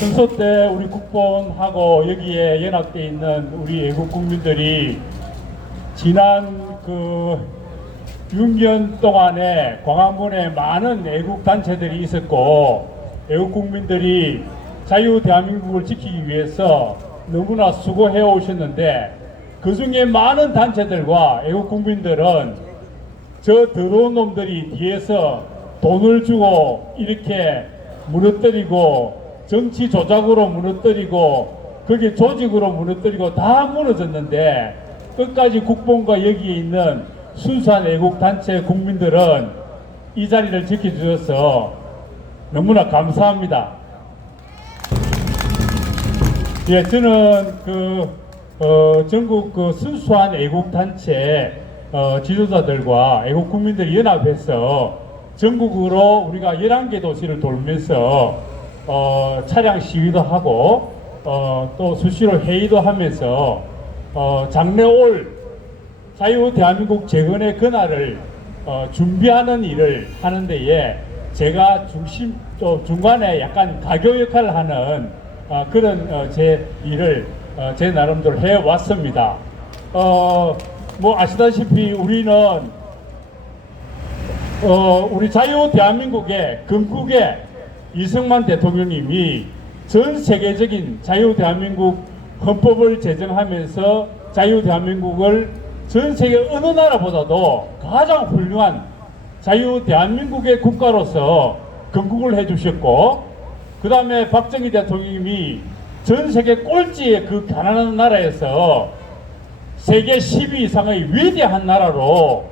평소 때 우리 국본하고 여기에 연합되어 있는 우리 애국 국민들이 지난 6년 동안에 광화문에 많은 애국 단체들이 있었고 애국 국민들이 자유 대한민국을 지키기 위해서 너무나 수고해 오셨는데 그 중에 많은 단체들과 애국 국민들은 저 더러운 놈들이 뒤에서 돈을 주고 이렇게 무너뜨리고 정치 조작으로 무너뜨리고 거기 조직으로 무너뜨리고 다 무너졌는데 끝까지 국본과 여기에 있는 순수한 애국단체 국민들은 이 자리를 지켜주셔서 너무나 감사합니다. 예, 저는 전국 순수한 애국단체 지도자들과 애국국민들이 연합해서 전국으로 우리가 11개 도시를 돌면서 차량 시위도 하고 또 수시로 회의도 하면서 장래 올 자유 대한민국 재건의 그날을 준비하는 일을 하는 데에 제가 중간에 약간 가교 역할을 하는 그런 제 일을 제 나름대로 해왔습니다. 뭐 아시다시피 우리는 우리 자유 대한민국의 건국의 이승만 대통령님이 전 세계적인 자유 대한민국 헌법을 제정하면서 자유 대한민국을 전 세계 어느 나라보다도 가장 훌륭한 자유 대한민국의 국가로서 건국을 해주셨고, 그 다음에 박정희 대통령님이 전 세계 꼴찌의 그 가난한 나라에서 세계 10위 이상의 위대한 나라로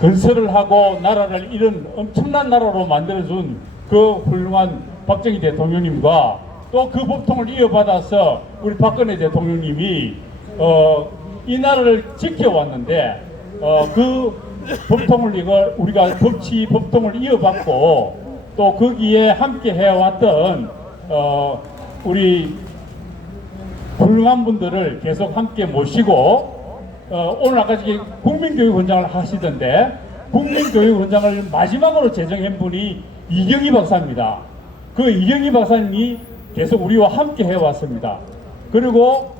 건설을 하고 나라를 이런 엄청난 나라로 만들어준 그 훌륭한 박정희 대통령님과 또 그 법통을 이어받아서 우리 박근혜 대통령님이 이 나라를 지켜왔는데 그 법통을 우리가 법통을 이어받고 또 거기에 함께 해왔던 우리 훌륭한 분들을 계속 함께 모시고 오늘 아까 국민교육원장을 하시던데 국민교육원장을 마지막으로 제정한 분이 이경희 박사입니다. 그 이경희 박사님이 계속 우리와 함께 해왔습니다. 그리고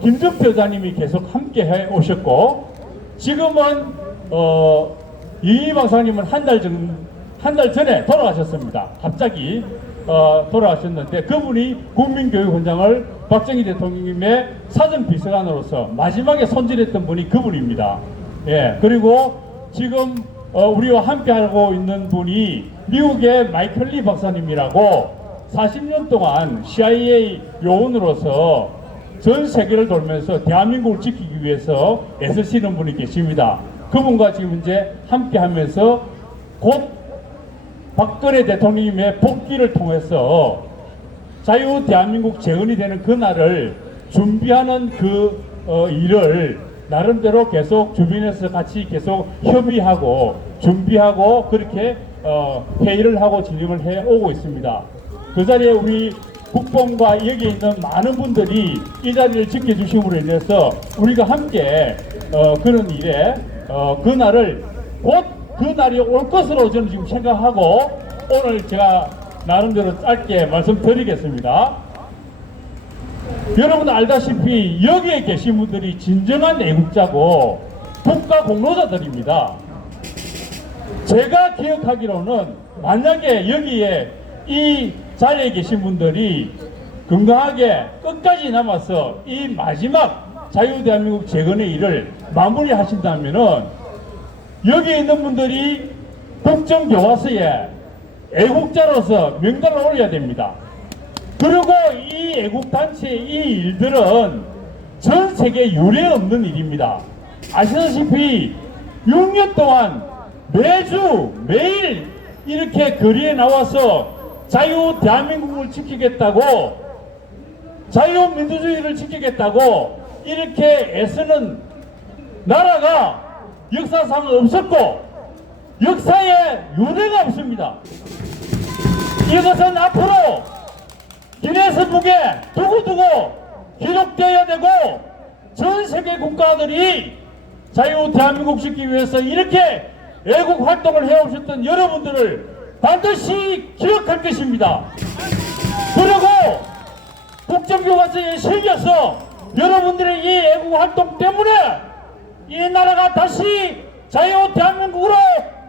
김정표 여사님이 계속 함께 해 오셨고, 지금은 이경희 박사님은 한 달 전에 돌아가셨습니다. 갑자기 돌아가셨는데 그분이 국민교육원장을 박정희 대통령님의 사전비서관으로서 마지막에 손질했던 분이 그분입니다. 예, 그리고 지금 우리와 함께하고 있는 분이 미국의 마이클 리 박사님이라고 40년 동안 CIA 요원으로서 전 세계를 돌면서 대한민국을 지키기 위해서 애쓰시는 분이 계십니다. 그분과 지금 이제 함께하면서 곧 박근혜 대통령님의 복귀를 통해서 자유 대한민국 재건이 되는 그날을 준비하는 그 일을 나름대로 계속 주변에서 같이 계속 협의하고 준비하고 그렇게 회의를 하고 진행을 해 오고 있습니다. 그 자리에 우리 국본과 여기에 있는 많은 분들이 이 자리를 지켜주심으로 인해서 우리가 함께 그런 일에 그날을 곧 그날이 올 것으로 저는 지금 생각하고 오늘 제가 나름대로 짧게 말씀드리겠습니다. 여러분 알다시피 여기에 계신 분들이 진정한 애국자고 국가 공로자들입니다. 제가 기억하기로는 만약에 여기에 이 자리에 계신 분들이 건강하게 끝까지 남아서 이 마지막 자유대한민국 재건의 일을 마무리하신다면은 여기에 있는 분들이 국정교과서에 애국자로서 명단을 올려야 됩니다. 그리고 이 애국단체의 이 일들은 전 세계 유례 없는 일입니다. 아시다시피 6년 동안 매일 이렇게 거리에 나와서 자유 대한민국을 지키겠다고 자유민주주의를 지키겠다고 이렇게 애쓰는 나라가 역사상 없었고 역사에 유례가 없습니다. 이것은 앞으로 기네스북에 두고두고 기록되어야 되고 전 세계 국가들이 자유 대한민국 지키기 위해서 이렇게 애국 활동을 해오셨던 여러분들을 반드시 기억할 것입니다. 그리고 국정교과서에 실려서 여러분들의 이 애국 활동 때문에 이 나라가 다시 자유 대한민국으로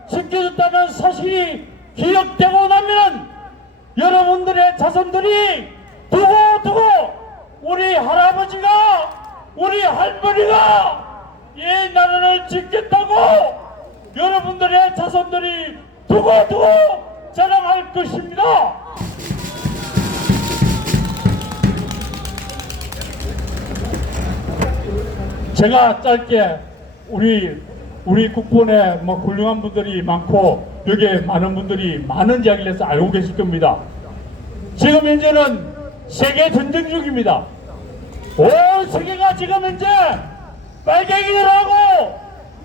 지켜졌다는 사실이 기억되고 나면 여러분들의 자손들이 두고두고 우리 할아버지가 우리 할머니가 이 나라를 지켰다고 여러분들의 자손들이 두고두고 자랑할 것입니다. 제가 짧게 우리 국본에 뭐 훌륭한 분들이 많고 여기에 많은 분들이 많은 이야기를 해서 알고 계실 겁니다. 지금 현재는 세계 전쟁 중입니다. 온 세계가 지금 현재 빨갱이들하고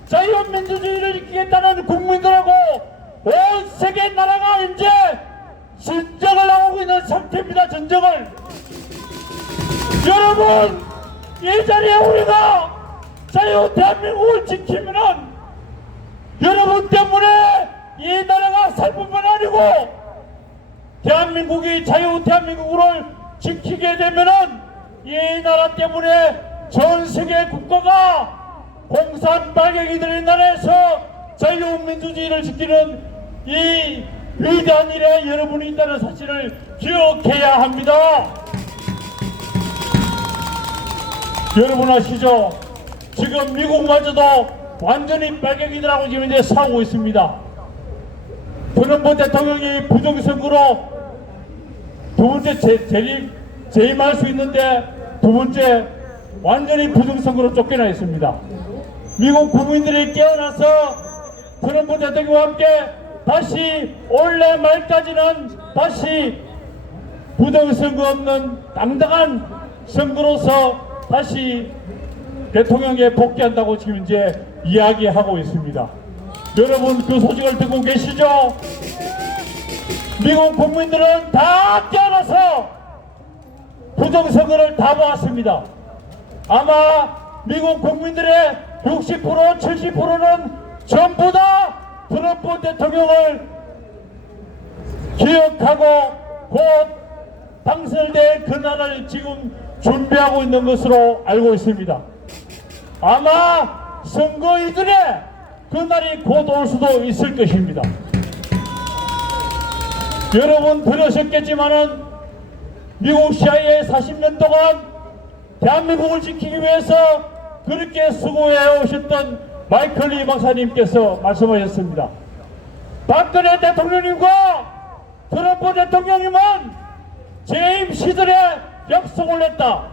자유민주주의를 지키겠다는 국민들하고 온 세계 나라가 현재 전쟁을 하고 있는 상태입니다. 전쟁을. 여러분, 이 자리에 우리가 자유 대한민국을 지키면은 여러분 때문에 이 나라가 살 뿐만 아니고 대한민국이 자유 대한민국을 지키게 되면은 이 나라 때문에 전 세계 국가가 공산 빨갱이들의 나라에서 자유민주주의를 지키는 이 위대한 일에 여러분이 있다는 사실을 기억해야 합니다. 여러분 아시죠? 지금 미국마저도 완전히 빨갱이들하고 지금 이제 싸우고 있습니다. 트럼프 대통령이 부정선거로 두 번째 재임할 수 있는데 두 번째 완전히 부정선거로 쫓겨나 있습니다. 미국 국민들이 깨어나서 트럼프 대통령과 함께 다시 올해 말까지는 다시 부정선거 없는 당당한 선거로서 다시 대통령에 복귀한다고 지금 이제 이야기하고 있습니다. 여러분 그 소식을 듣고 계시죠? 미국 국민들은 다 깨어나서 부정선거를 다 보았습니다. 아마 미국 국민들의 60% 70%는 전부 다 트럼프 대통령을 기억하고 곧 당선될 그날을 지금 준비하고 있는 것으로 알고 있습니다. 아마 선거 이전에 그날이 곧 올 수도 있을 것입니다. 여러분 들으셨겠지만은 미국 CIA에 40년 동안 대한민국을 지키기 위해서 그렇게 수고해 오셨던 마이클 리 박사님께서 말씀하셨습니다. 박근혜 대통령님과 트럼프 대통령님은 재임 시절에 약속을 했다.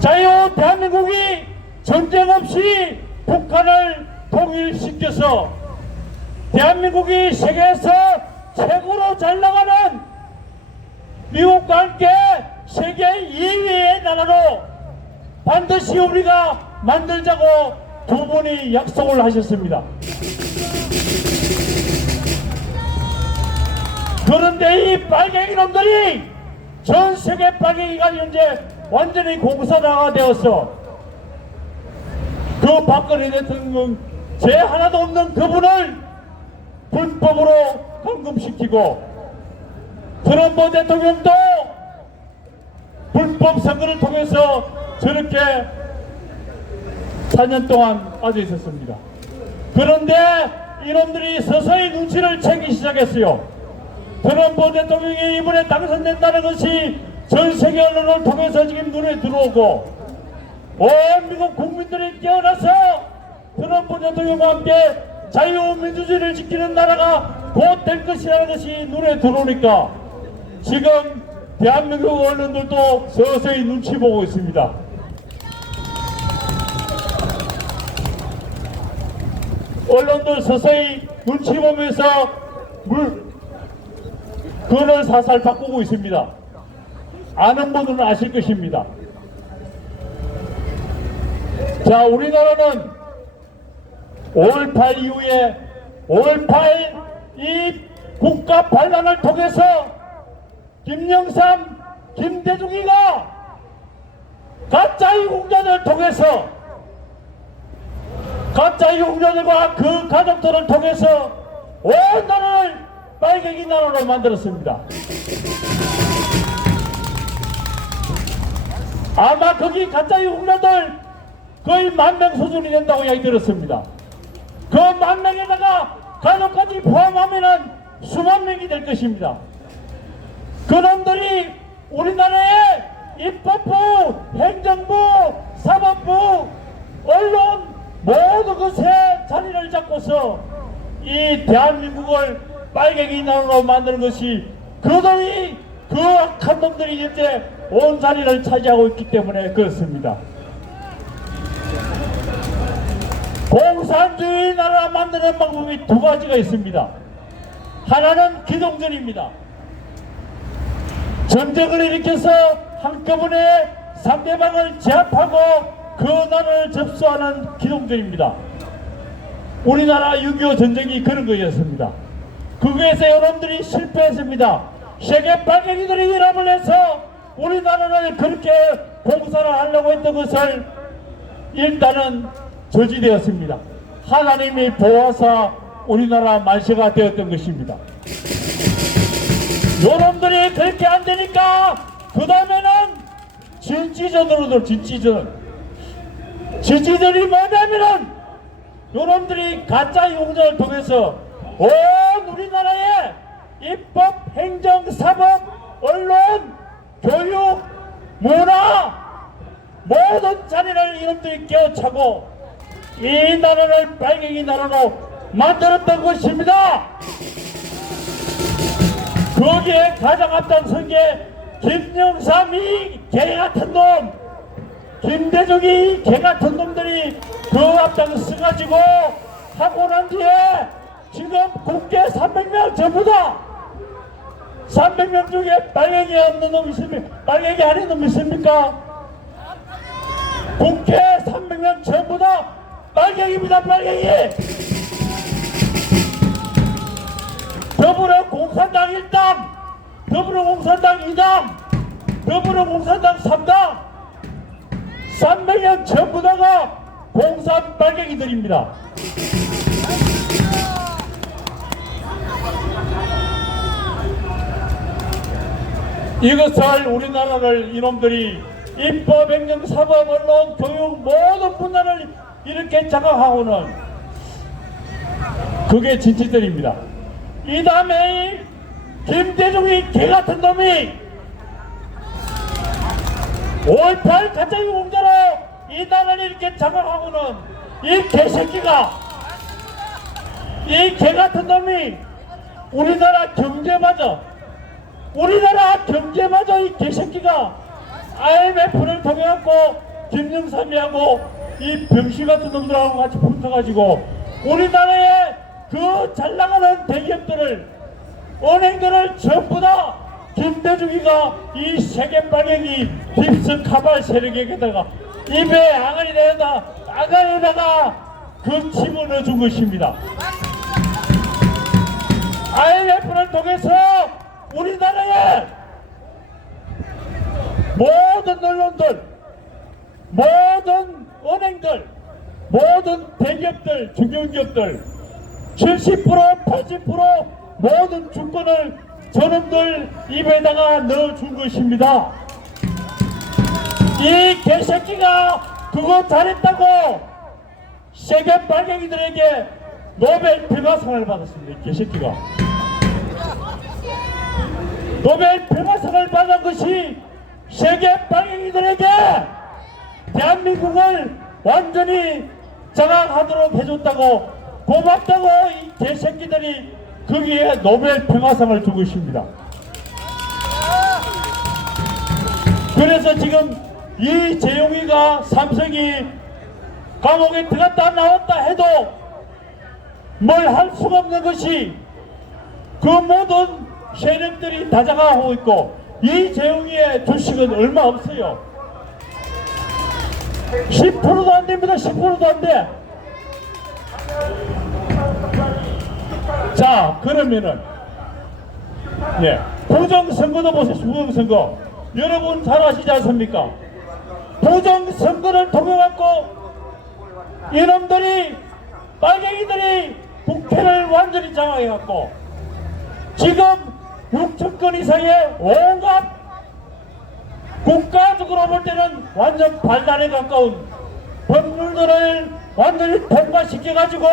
자유 대한민국이 전쟁 없이 북한을 통일시켜서 대한민국이 세계에서 최고로 잘 나가는 미국과 함께 세계 2위의 나라로 반드시 우리가 만들자고 두 분이 약속을 하셨습니다. 그런데 이 빨갱이 놈들이 전 세계 빨갱이가 현재 완전히 공산화가 되었어. 그 박근혜 대통령 죄 하나도 없는 그분을 불법으로 감금시키고 트럼프 대통령도 불법 선거를 통해서 저렇게 4년 동안 빠져 있었습니다. 그런데 이놈들이 서서히 눈치를 채기 시작했어요. 트럼프 대통령이 이번에 당선된다는 것이 전 세계 언론을 통해서 지금 눈에 들어오고 온 미국 국민들이 깨어나서 트럼프 대통령과 함께 자유민주주의를 지키는 나라가 곧 될 것이라는 것이 눈에 들어오니까 지금 대한민국 언론들도 서서히 눈치 보고 있습니다. 언론들 서서히 눈치 보면서 그걸 사살 바꾸고 있습니다. 아는 분들은 아실 것입니다. 자, 우리나라는 5.18 이후에 5.18 이 국가 반란을 통해서 김영삼, 김대중이가 가짜 이공자들을 통해서 가짜 이공자들과 그 가족들을 통해서 온 나라를 빨갱이 나라로 만들었습니다. 아마 거기 가짜 유흥자들 거의 10,000명 수준이 된다고 이야기 들었습니다. 그 10,000명에다가 가족까지 포함하면은 수만 명이 될 것입니다. 그놈들이 우리나라의 입법부, 행정부, 사법부, 언론 모두 것에 자리를 잡고서 이 대한민국을 빨갱이 나라로 만드는 것이 그들이 그 악한 놈들이 이제 온 자리를 차지하고 있기 때문에 그렇습니다. 공산주의 나라 만드는 방법이 두 가지가 있습니다. 하나는 기동전입니다. 전쟁을 일으켜서 한꺼번에 상대방을 제압하고 그 나라를 접수하는 기동전입니다. 우리나라 6.25 전쟁이 그런 거였습니다. 거기에서 여러분들이 실패했습니다. 세계 빨갱이들이 연합을 해서 우리나라를 그렇게 공사를 하려고 했던 것을 일단은 저지되었습니다. 하나님이 보아서 우리나라 만세가 되었던 것입니다. 여러분들이 그렇게 안 되니까 그 다음에는 진지전으로들 진지전이 뭐냐면은 여러분들이 가짜 용전을 통해서 온 우리나라의 입법, 행정, 사법, 언론, 교육, 문화 모든 자리를 이놈들이 깨우차고 이 나라를 빨갱이 나라로 만들었던 것입니다. 거기에 가장 앞장선 게 김영삼이 개같은 놈, 김대중이 개같은 놈들이 그 앞장에 서가지고 하고 난 뒤에 지금 국회 300명 전부 다 300명 중에 빨갱이 없는 놈 있습니까? 빨갱이 아닌 놈 있습니까? 국회 300명 전부 다 빨갱이입니다. 빨갱이. 더불어공산당 1당, 더불어공산당 2당, 더불어공산당 3당 300명 전부 다가 공산 빨갱이들입니다. 이것을 우리나라를 이놈들이 입법, 행정, 사법, 언론, 교육 모든 분야를 이렇게 장악하고는 그게 진취들입니다. 이 다음에 김대중이 개같은 놈이 5.18 가짜유공자로 이 나라를 이렇게 장악하고는 이 개새끼가 이 개같은 놈이 우리나라 경제마저 이 개새끼가 IMF를 통해갖고 김영삼이하고 이 병신 같은 놈들하고 같이 붙어가지고 우리나라의 그 잘나가는 대기업들을 은행들을 전부 다 김대중이가 이 세계 빨갱이 딥스 카발 세력에다가 입에 아가리에다가 그 집어넣어 준 것입니다. IMF를 통해서 우리나라의 모든 언론들, 모든 은행들, 모든 대기업들, 중견기업들 70%, 80% 모든 주권을 저놈들 입에다가 넣어준 것입니다. 이 개새끼가 그거 잘했다고 세계 빨갱이들에게 노벨 평화상을 받았습니다. 이 개새끼가 노벨 평화상을 받은 것이 세계 빨갱이들에게 대한민국을 완전히 장악하도록 해줬다고 고맙다고 이 개새끼들이 거기에 노벨 평화상을 준 것입니다. 그래서 지금 이 재용이가 삼성이 감옥에 들어갔다 나왔다 해도 뭘 할 수가 없는 것이 그 모든 세력들이 다 장악하고 있고 이 재용이의 주식은 얼마 없어요. 10%도 안 됩니다. 10%도 안 돼. 자, 그러면은 부정선거도 보세요. 부정선거 여러분 잘 아시지 않습니까? 부정선거를 통해갖고 이놈들이 빨갱이들이 국회를 완전히 장악해갖고 지금 6천 건 이상의 온갖 국가적으로 볼 때는 완전 발달에 가까운 법률들을 완전히 통과시켜가지고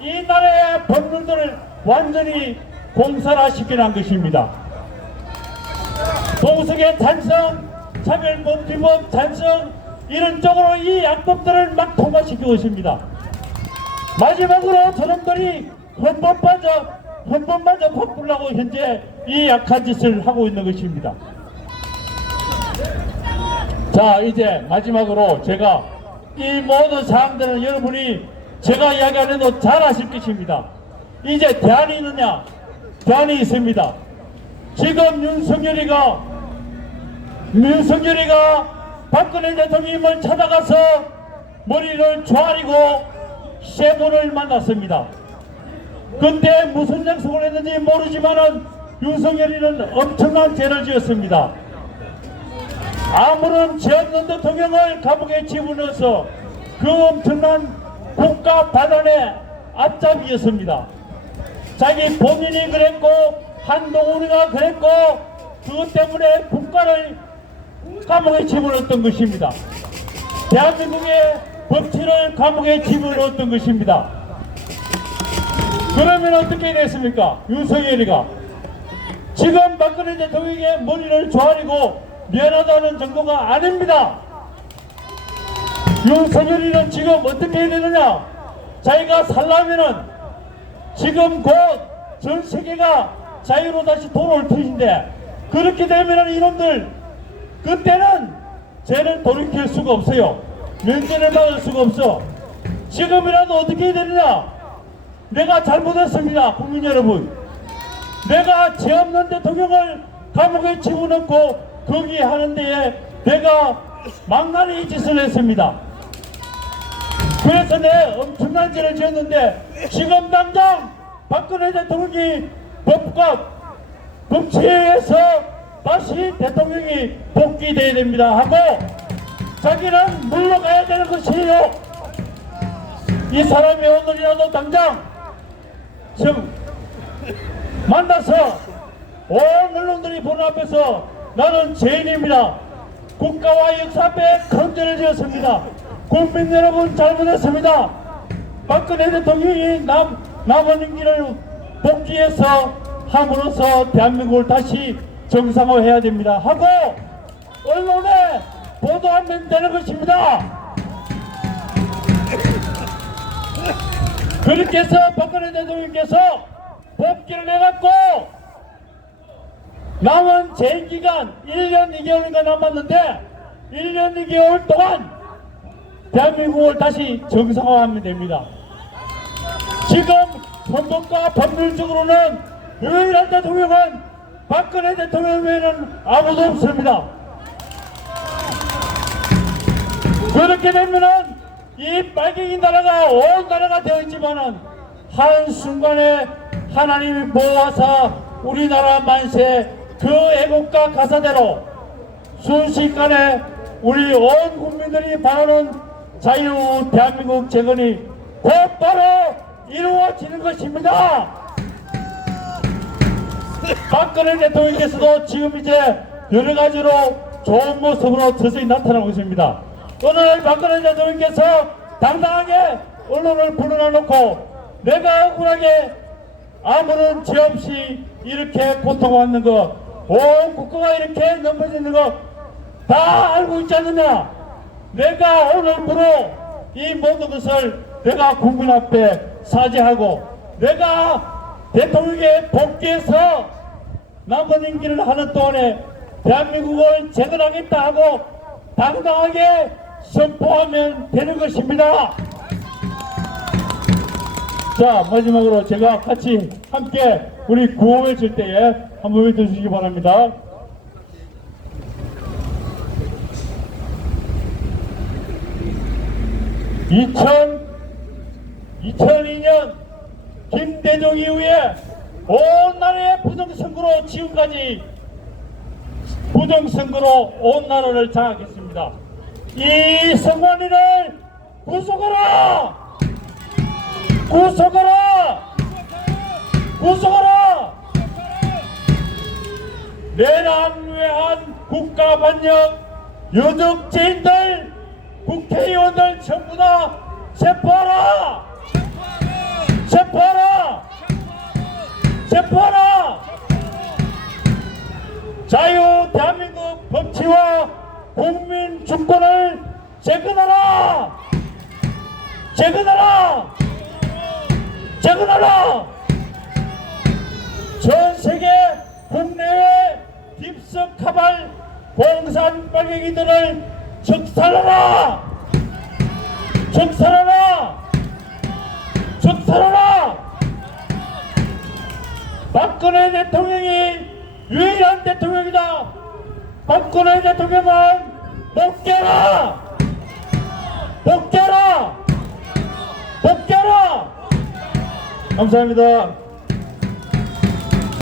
이 나라의 법률들을 완전히 공산화시켜놓은 것입니다. 동성애 찬성, 차별금지법 찬성, 이런 쪽으로 이 약법들을 막 통과시키고 있습니다. 마지막으로 저놈들이 헌법마저 바꾸려고 현재 이 약한 짓을 하고 있는 것입니다. 자, 이제 마지막으로 제가 이 모든 사항들은 여러분이 제가 이야기 안 해도 잘 아실 것입니다. 이제 대안이 있느냐? 대안이 있습니다. 지금 윤석열이가 박근혜 대통령을 찾아가서 머리를 조아리고 세 분을 만났습니다. 그때 무슨 약속을 했는지 모르지만은 윤석열이는 엄청난 죄를 지었습니다. 아무런 죄 없는 대통령을 감옥에 집어넣어서 그 엄청난 국가 반환의 앞잡이였습니다. 자기 본인이 그랬고 한동훈이가 그랬고 그것 때문에 국가를 감옥에 집어넣었던 것입니다. 대한민국의 법치를 감옥에 집어넣었던 것입니다. 그러면 어떻게 됐습니까? 윤석열이가 지금 박근혜 대통령의 머리를 조아리고 미안하다는 정도가 아닙니다. 윤석열이는 지금 어떻게 해야 되느냐? 자기가 살라면은 지금 곧 전 세계가 자유로 다시 돌아올 터인데 그렇게 되면은 이놈들 그때는 죄를 돌이킬 수가 없어요. 면죄를 받을 수가 없어. 지금이라도 어떻게 해야 되느냐? 내가 잘못했습니다. 국민 여러분. 내가 죄 없는 대통령을 감옥에 집어넣고 거기 하는 데에 내가 망나니 짓을 했습니다. 그래서 내 엄청난 죄를 지었는데 지금 당장 박근혜 대통령이 법과 법치에 의해서 다시 대통령이 복귀돼야 됩니다 하고 자기는 물러가야 되는 것이에요. 이 사람이 오늘이라도 당장 지금 만나서 온 언론들이 보는 앞에서 나는 죄인입니다. 국가와 역사 앞에 큰 죄를 지었습니다. 국민 여러분 잘못했습니다. 박근혜 대통령이 남은 임기를 복귀해서 함으로써 대한민국을 다시 정상화해야 됩니다 하고 언론에 보도하면 되는 것입니다. 그렇게 해서 박근혜 대통령께서 복귀를 해갖고 남은 재임기간 1년 2개월인가 남았는데 1년 2개월 동안 대한민국을 다시 정상화하면 됩니다. 지금 헌법과 법률적으로는 유일한 대통령은 박근혜 대통령 외에는 아무도 없습니다. 그렇게 되면은 이 빨갱이 나라가 온 나라가 되어 있지만은 한순간에 하나님이 모아서 우리나라 만세 그 애국가 가사대로 순식간에 우리 온 국민들이 바라는 자유 대한민국 재건이 곧바로 이루어지는 것입니다. 박근혜 대통령께서도 지금 이제 여러 가지로 좋은 모습으로 서서히 나타나고 있습니다. 오늘 박근혜 대통령께서 당당하게 언론을 불러놓고 내가 억울하게 아무런 죄 없이 이렇게 고통받는 거, 온 국가가 이렇게 넘어지는 거 다 알고 있지 않느냐? 내가 오늘부로 이 모든 것을 내가 국민 앞에 사죄하고 내가 대통령에 복귀해서 남은 임기를 하는 동안에 대한민국을 재건하겠다 하고 당당하게 선포하면 되는 것입니다. 자, 마지막으로 제가 같이 함께 우리 구호 외칠 때에 한번 외쳐주시기 바랍니다. 2002년 김대중 이후에 온 나라의 부정선거로 지금까지 부정선거로 온 나라를 장악했습니다. 이 선관위를 구속하라! 구속하라! 구속하라! 내란 외환 국가 국가반역 유족죄인들 국회의원들 전부 다 체포하라! 체포하라! 체포하라! 자유 대한민국 법치와 국민 주권을 재건하라! 재건하라! 재건하라! 전 세계 국내외 딥스카발 공산 빨갱이들을 적살하라! 적살하라! 적살하라! 박근혜 대통령이 유일한 대통령이다. 박근혜 대통령은 복귀하라! 복귀하라! 복귀하라! 감사합니다.